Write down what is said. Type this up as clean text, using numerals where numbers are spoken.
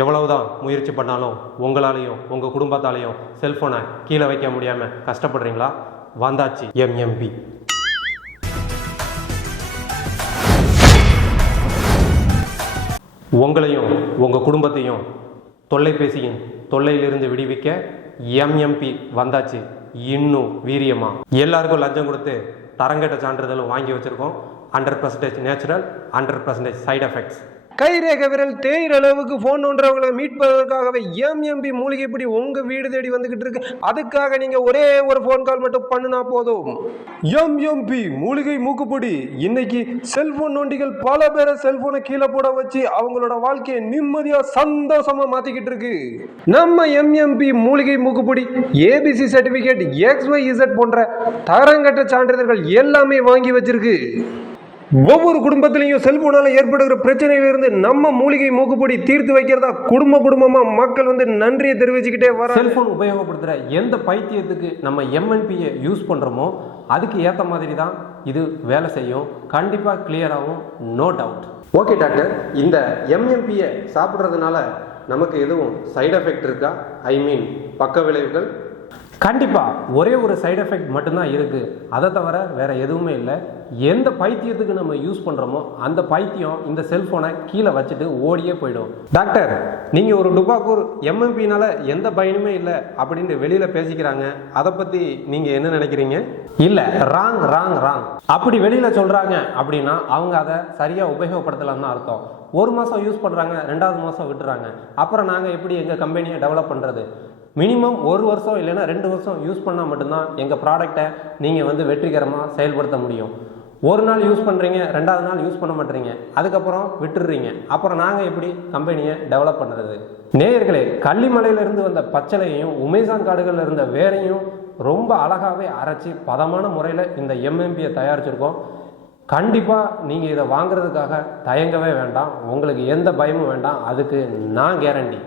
எவ்வளவுதான் முயற்சி பண்ணாலும் உங்களாலையும் உங்கள் குடும்பத்தாலையும் செல்ஃபோனை கீழே வைக்க முடியாமல் கஷ்டப்படுறீங்களா? வந்தாச்சு எம்எம்பி. உங்களையும் உங்கள் குடும்பத்தையும் தொல்லைபேசியின் தொல்லையிலிருந்து விடுவிக்க எம்எம்பி வந்தாச்சு இன்னும் வீரியமா. எல்லாருக்கும் லஞ்சம் கொடுத்து தரங்கட்ட சான்றிதழும் வாங்கி வச்சுருக்கோம். 100% நேச்சுரல், 100% சைடு எஃபெக்ட்ஸ். கைரேகை விரல் தேயிற அளவுக்கு ஃபோன் ஒன்றவங்களை மீட்பதற்காகவே எம்எம்பி மூலிகைப்படி உங்கள் வீடு தேடி வந்துக்கிட்டு இருக்கு. அதுக்காக நீங்கள் ஒரே ஒரு ஃபோன் கால் மட்டும் பண்ணினா போதும். எம்எம்பி மூலிகை மூக்குப்பொடி இன்னைக்கு செல்ஃபோன் நோண்டிகள் பல பேரை செல்ஃபோனை கீழே போட வச்சு அவங்களோட வாழ்க்கையை நிம்மதியாக சந்தோஷமாக மாற்றிக்கிட்டு இருக்கு. நம்ம எம்எம்பி மூலிகை மூக்குப்பொடி ஏபிசி சர்டிஃபிகேட், XYZ போன்ற தரங்கட்ட சான்றிதழ்கள் எல்லாமே வாங்கி வச்சிருக்கு. ஒவ்வொரு குடும்பத்திலையும் செல்போனால ஏற்படுகிற பிரச்சனையிலிருந்து நம்ம மூலிகை மூக்குப்பொடி தீர்த்து வைக்கிறதா குடும்பமா மக்கள் நன்றியை தெரிவிச்சுக்கிட்டே வர. செல்போன் உபயோகப்படுத்துகிற எந்த பைத்தியத்துக்கு நம்ம எம்என்பியை யூஸ் பண்ணுறோமோ அதுக்கு ஏற்ற மாதிரி தான் இது வேலை செய்யும். கண்டிப்பாக கிளியராகவும், நோ டவுட். ஓகே டாக்டர், இந்த எம்எம்பியை சாப்பிட்றதுனால நமக்கு எதுவும் சைடு எஃபெக்ட் இருக்கா? ஐ மீன் பக்க விளைவுகள்? கண்டிப்பாக ஒரே ஒரு சைடு எஃபெக்ட் மட்டும்தான் இருக்குது. அதை தவிர வேறு எதுவுமே இல்லை. எந்த பைத்தியத்துக்கு நம்ம யூஸ் பண்ணுறோமோ அந்த பைத்தியம் இந்த செல்ஃபோனை கீழே வச்சுட்டு ஓடியே போயிடும். டாக்டர், நீங்கள் ஒரு டுபாக்கூர் எம்எம்பினால எந்த பயனுமே இல்லை அப்படின்னு வெளியில் பேசிக்கிறாங்க. அதை பற்றி நீங்கள் என்ன நினைக்கிறீங்க? இல்லை, ராங் ராங் ராங். அப்படி வெளியில் சொல்கிறாங்க அப்படின்னா அவங்க அதை சரியாக உபயோகப்படுத்தலாம்னு தான் அர்த்தம். ஒரு மாதம் யூஸ் பண்ணுறாங்க, 2வது மாதம் விட்டுறாங்க. அப்புறம் நாங்கள் எப்படி எங்கள் கம்பெனியை டெவலப் பண்ணுறது? மினிமம் 1 வருஷம் இல்லைன்னா 2 வருஷம் யூஸ் பண்ணால் மட்டும்தான் எங்கள் ப்ராடக்டை நீங்கள் வெற்றிகரமாக செயல்படுத்த முடியும். ஒரு நாள் யூஸ் பண்ணுறீங்க, 2வது நாள் யூஸ் பண்ண மாட்டீங்க, அதுக்கப்புறம் விட்டுடுறீங்க. அப்புறம் நாங்கள் எப்படி கம்பெனியை டெவலப் பண்ணுறது? நேயர்களே, கள்ளிமலையிலிருந்து வந்த பச்சளையையும் உமேசான் காடுகளில் இருந்த வேரையும் ரொம்ப அழகாகவே அரைச்சி பதமான முறையில் இந்த எம்எம்பியை தயாரிச்சிருக்கோம். கண்டிப்பாக நீங்கள் இதை வாங்குறதுக்காக தயங்கவே வேண்டாம். உங்களுக்கு எந்த பயமும் வேண்டாம். அதுக்கு நான் கேரண்டி.